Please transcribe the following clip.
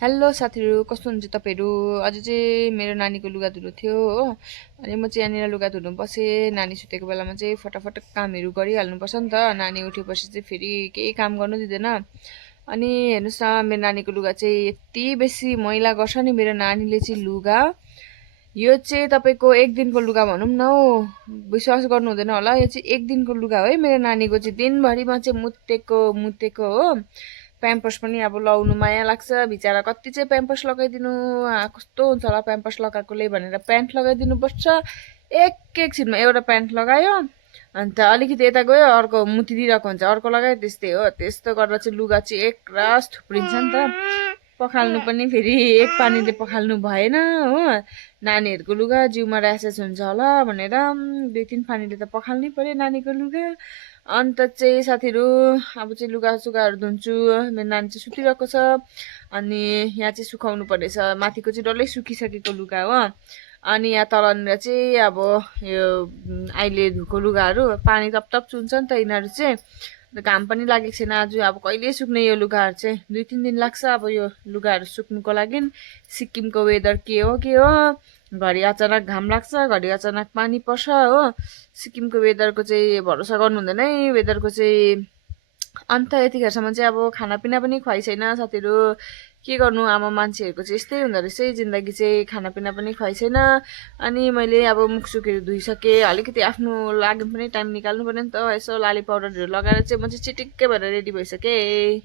Hello साथीहरू, कस्तो हुनुहुन्छ तपाईँहरू? आज चाहिँ मेरो नानीको लुगा धुनु थियो हो। अनि म चाहिँ यहाँनिर लुगा धुनु बसेँ। नानी सुतेको बेलामा चाहिँ फटाफट कामहरू गरिहाल्नुपर्छ नि त। नानी उठेपछि चाहिँ फेरि केही काम गर्नु दिँदैन। अनि हेर्नुहोस् न, मेरो नानीको लुगा चाहिँ यति बेसी मैला गर्छ नि मेरो नानीले चाहिँ लुगा। यो चाहिँ तपाईँको एक दिनको लुगा भनौँ न हौ, विश्वास गर्नु हुँदैन होला। यो चाहिँ एक दिनको लुगा हो है। मेरो नानीको चाहिँ दिनभरिमा चाहिँ मुतेको मुतेको हो। प्याम्पर्स पनि अब लाउनु माया लाग्छ, बिचरा कति चाहिँ प्याम्पर्स लगाइदिनु, कस्तो हुन्छ होला प्याम्पर्स लगाएकोले भनेर प्यान्ट लगाइदिनु पर्छ। एकछिनमा एउटा प्यान्ट लगायो, अन्त अलिकति यता गयो अर्को मुतिदिरहेको हुन्छ, अर्को लगायो, त्यस्तै हो। त्यस्तो गर्दा चाहिँ लुगा चाहिँ एक रास थुप्रिन्छ नि त। पखाल्नु पनि फेरि एक पानीले पखाल्नु भएन हो। नानीहरूको लुगा जिउमा ऱ्यासेस हुन्छ होला भनेर 2-3 पानीले त पखाल्नै पर्यो नानीको लुगा। अन्त चाहिँ साथीहरू, अब चाहिँ लुगा सुगाहरू धुन्छु। मेरो नानी चाहिँ सुतिरहेको छ, अनि यहाँ चाहिँ सुकाउनु पर्नेछ। माथिको चाहिँ डल्लै सुकिसकेको लुगा हो। अनि यहाँ तलनिर चाहिँ अब यो अहिले धोएको लुगाहरू पानी तप तप चुन्छ नि त यिनीहरू चाहिँ। घाम पनि लागेको छैन आज। अब कहिले सुक्ने यो लुगाहरू चाहिँ 2-3 दिन लाग्छ अब यो लुगाहरू सुक्नुको लागि। सिक्किमको वेदर के हो घरि अचानक घाम लाग्छ, घरि अचानक पानी पर्छ हो। सिक्किमको वेदरको चाहिँ भरोसा गर्नु हुँदैन है, वेदरको चाहिँ। अन्त यतिखेरसम्म चाहिँ अब खानापिना पनि खुवाइ छैन साथीहरू। के गर्नु, आमा मान्छेहरूको चाहिँ यस्तै हुँदो रहेछ है जिन्दगी चाहिँ, खानापिना पनि खुवाइ छैन। अनि मैले अब मुखसुखहरू धोइसकेँ, अलिकति आफ्नो लागि पनि टाइम निकाल्नु पर्यो नि त। यसो लाली पाउडरहरू लगाएर चाहिँ म चाहिँ चिटिक्कै भएर रेडी भइसकेँ।